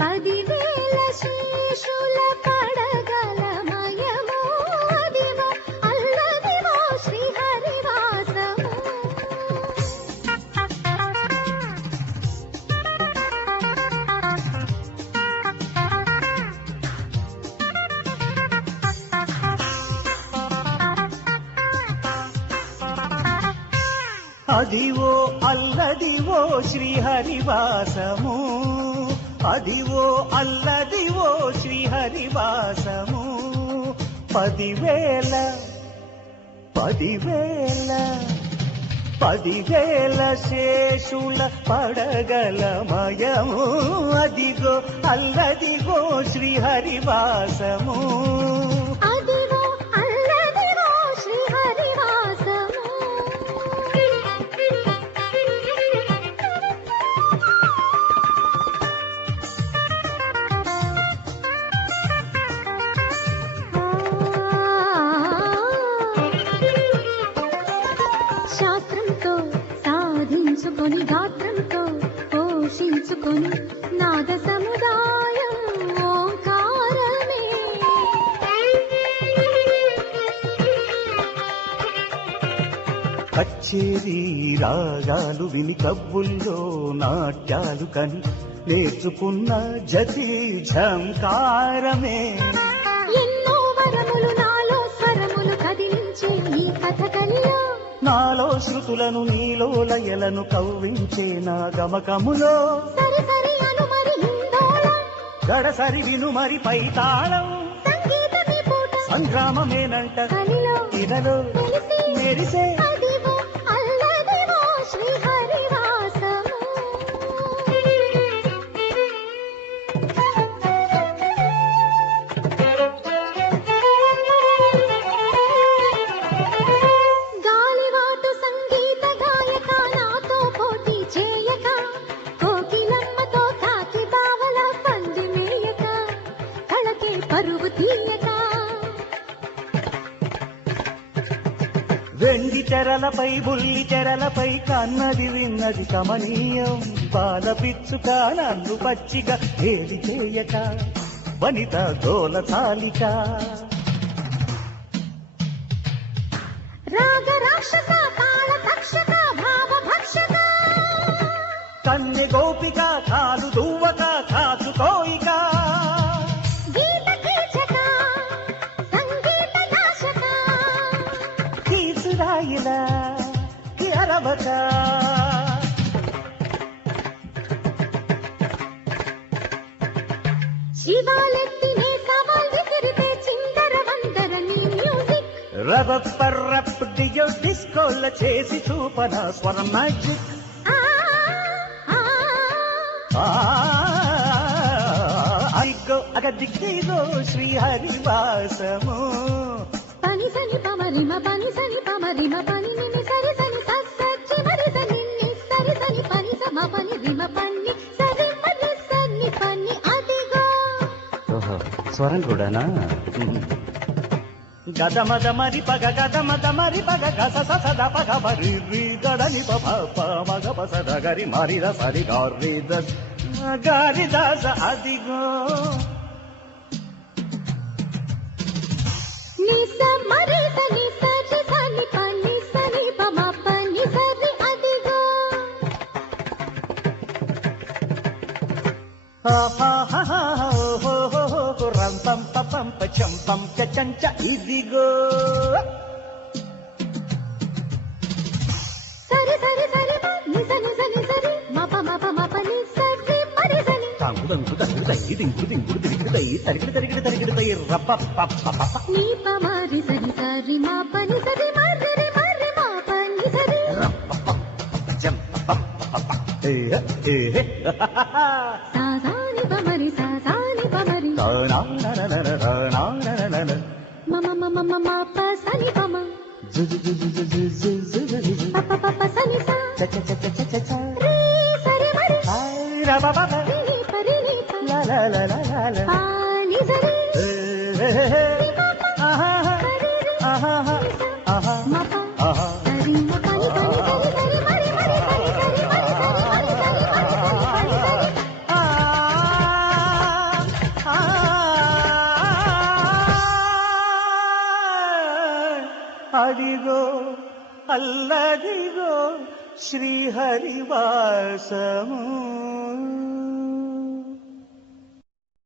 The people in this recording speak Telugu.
పదివేల శేషుల పడగలమయము అదివో అల్లదివో శ్రీహరివాసము. అదివో అల్లదివో శ్రీహరివాసము, అదివో అల్లదివో శ్రీహరివాసము. పదివేల పదివేల పదివేల శేషుల పడగలమయము అదిగో అల్లదిగో శ్రీహరివాసము. అదివో అల్లదివో శ్రీహరివాసము. శాస్త్రంతో సాధించుకొని గాత్రంతో పోషించుకొని నాద సముదాయం ఓంకారమే. కచ్చేరి రాగాలు విని కబ్బుల్లో నాట్యాలు కని నేర్చుకున్న జతి ఝంకారమే. ఎన్నో వరములు నాలో స్వరములు కదిలించే ఈ కథకల్లో, నాలో శృతులను నీలో లయలను కవ్వించే నా గమకములో, సరి సరి అను మరి హిందోళం, గడసరి విను మరి పైతాళం. సంగీతమే పూట సంగ్రామమేనంట కలిలో ఇదలో తెలిసి మెరిసే అదివో అల్లదివో శ్రీహరివాసము. గాలివాటు సంగీత గాయక నాతో పోటీ చేయక, కోకిలమ్మతో కాకి బావల పంది మేయక, కళకే పరుగు తీయక. వెండి తెరలపై బుల్లి తెరలపై కన్నది విన్నది కమనీయం. బాల పిచ్చుక నన్ను పచ్చిగా ఏడి చేయక వనిత గోల చాలిక. రాగరాక్షక కాల తక్షక భావ భక్షక, కన్నె గోపిక కాలు దువ్వక కాచుకోయిక. గీత కీచక సంగీత నాశక, తీసురాయిలా అరవక. శివాలెత్తినే సవాల్ విసిరితే చిందర వందర నీ మ్యూజిక్. రబప్పర్రప్ డియో డిస్కోల చేసి చూపన స్వరం మ్యాజిక్. ఆ ఆ అదిగో అగదిగో శ్రీహరివాసము. పని సని పమరిమ పని సని పమరిమ పని నిని సరి సని సచ్చి మరి సని సరి సని పని సమ పని రిమ పన్ని సరి మరి సని పన్ని అదిగో. ఓహో స్వరం కూడానా? గదమద మరి పగ గదమద మరి పగ గస సద పగ మరి రి గడని ప మగ పసద గరి మరి ద సరి గారి ద గారి దాస అదిగో. ని స మరి సని సచి సని పని సని పమ పని సరి అదిగో. రం పం పం పం పం చంచ ఇదిగో. సరి సరి సరి ని సని సని సరి మప మప మప ని సరి మరి సని తంగుదంగు తంగుదై దింగుడు దింగుడు దిగుడుదై తరిగిడి తరిగిడి తరిగిడిదై రప్ప పప్ప. నీ ప మరి సని సరి మా పని సరి మరి రి మరి మా పని సరి జం పం పప్ప ఏ ఏ సా సాని ప మరి సా సాని ప మరి నా నా నా నా నా నా నా మమ మమ మమ ప సని పమ జు జు జు జు జు జు జు జు జు ప ప ప సని సా చ చ చ చ చ చ రి సరి మరి ఐ రా బా బా రి ని ప రి ని ప లా లా లా లా లా పా ని సరి ఆహా ఆహా ఆహా మా ప ఆహా సరి మ పని పని సరి సరి మరి మరి సరి సరి మరి సరి మరి సరి మరి సరి ఆ అదిగో అల్లదిగో శ్రీహరివాసము